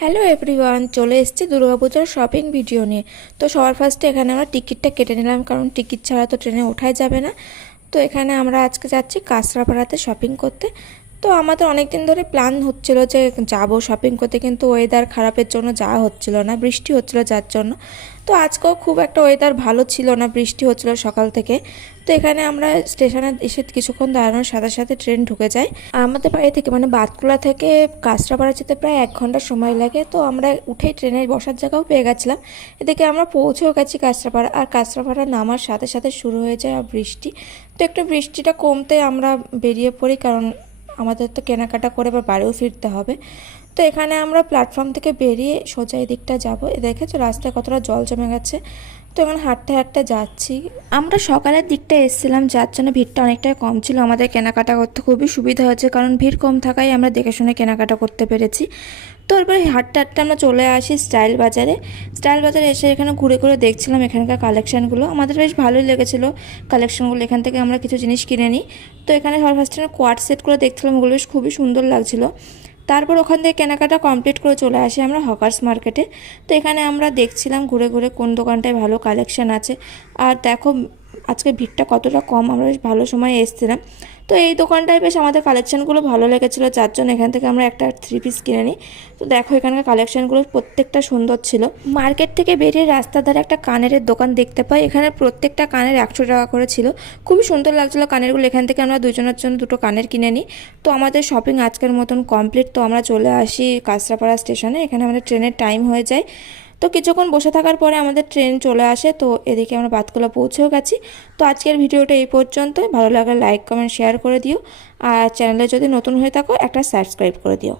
Hello everyone, চলে এসেছি দুর্গাপূজার শপিং ভিডিও নিয়ে। তো সবার ফার্স্টে এখানে আমরা টিকিটটা কেটে নিলাম, কারণ টিকিট ছাড়া তো ট্রেনে ওঠাই যাবে না। তো এখানে আমরা আজকে যাচ্ছি কাঁচরাপাড়াতে শপিং করতে। তো আমাদের অনেক দিন ধরে প্ল্যান হচ্ছিল যে যাব শপিং করতে, কিন্তু ওয়েদার খারাপের জন্য যাওয়া হচ্ছিল না, বৃষ্টি হচ্ছিল যার জন্য। তো আজকেও খুব একটা ওয়েদার ভালো ছিল না, বৃষ্টি হচ্ছিল সকাল থেকে। তো এখানে আমরা স্টেশনে এসে কিছুক্ষণ দাঁড়ানোর সাথে সাথে ট্রেন ঢুকে যায় আমাদের বাড়ি থেকে, মানে বাতকুলা থেকে কাঁচরাপাড়া যেতে প্রায় 1 ঘন্টা সময় লাগে। তো আমরা উঠেই ট্রেনে বসার জায়গাও পেয়ে গেছিলাম। এদিকে আমরা পৌঁছেও গেছি কাঁচরাপাড়া, আর কাঁচরাপাড়া নামার সাথে সাথে শুরু হয়ে যায় বৃষ্টি। তো একটু বৃষ্টিটা কমতে আমরা বেরিয়ে পড়ি, কারণ আমাদের তো কেনাকাটা করে আবার বাড়িও ফিরতে হবে। তো এখানে আমরা প্ল্যাটফর্ম থেকে বেরিয়ে সোজা এদিকটা যাবো। দেখেছো রাস্তায় কতটা জল জমে গেছে। তো এখন হাঁটতে হাঁটতে যাচ্ছি। আমরা সকালের দিকটা এসেছিলাম, যার জন্য ভিড়টা অনেকটাই কম ছিল। আমাদের কেনাকাটা করতে খুবই সুবিধা হয়েছে, কারণ ভিড় কম থাকায় আমরা দেখে শুনে কেনাকাটা করতে পেরেছি। তো এরপরে হাঁটতে হাঁটতে আমরা চলে আসি স্টাইল বাজারে। স্টাইল বাজারে এসে এখানে ঘুরে ঘুরে দেখছিলাম এখানকার কালেকশানগুলো। আমাদের বেশ ভালোই লেগেছিলো কালেকশানগুলো, এখান থেকে আমরা কিছু জিনিস কিনে নিই। তো এখানে ফার্স্টে কোয়ার্ড সেটগুলো দেখছিলাম, ওগুলো বেশ খুবই সুন্দর লাগছিলো। তারপর ওখান থেকে কেনাকাটা কমপ্লিট করে চলে আসি আমরা হকার্স মার্কেটে। তো এখানে আমরা দেখছিলাম ঘুরে ঘুরে কোন দোকানটায় ভালো কালেকশান আছে। আর দেখো আজকে ভিড়টা কতটা কম, আমরা বেশ ভালো সময় এসেছিলাম। তো এই দোকানটায় বেশ আমাদের কালেকশানগুলো ভালো লেগেছিলো, যার জন্য এখান থেকে আমরা একটা 3 পিস কিনে নিই। তো দেখো এখানকার কালেকশানগুলো প্রত্যেকটা সুন্দর ছিল। মার্কেট থেকে বেরিয়ে রাস্তার ধারে একটা কানের দোকান দেখতে পাই। এখানে প্রত্যেকটা কানের 100 টাকা করে ছিল, খুবই সুন্দর লাগছিলো কানেরগুলো। এখান থেকে আমরা দুজনের জন্য দুটো কানের কিনে নিই। তো আমাদের শপিং আজকের মতন কমপ্লিট। তো আমরা চলে আসি কাঁচরাপাড়া স্টেশনে। এখানে আমাদের ট্রেনের টাইম হয়ে যায়। তো কিছুক্ষণ বসে থাকার পরে আমাদের ট্রেন চলে আসে। তো এদিকে আমরা বাতকুলা পৌঁছেও গেছি। তো আজকের ভিডিওটা এই পর্যন্তই। ভালো লাগলে লাইক কমেন্ট শেয়ার করে দিও, আর চ্যানেলে যদি নতুন হয়ে থাকো একটা সাবস্ক্রাইব করে দিও।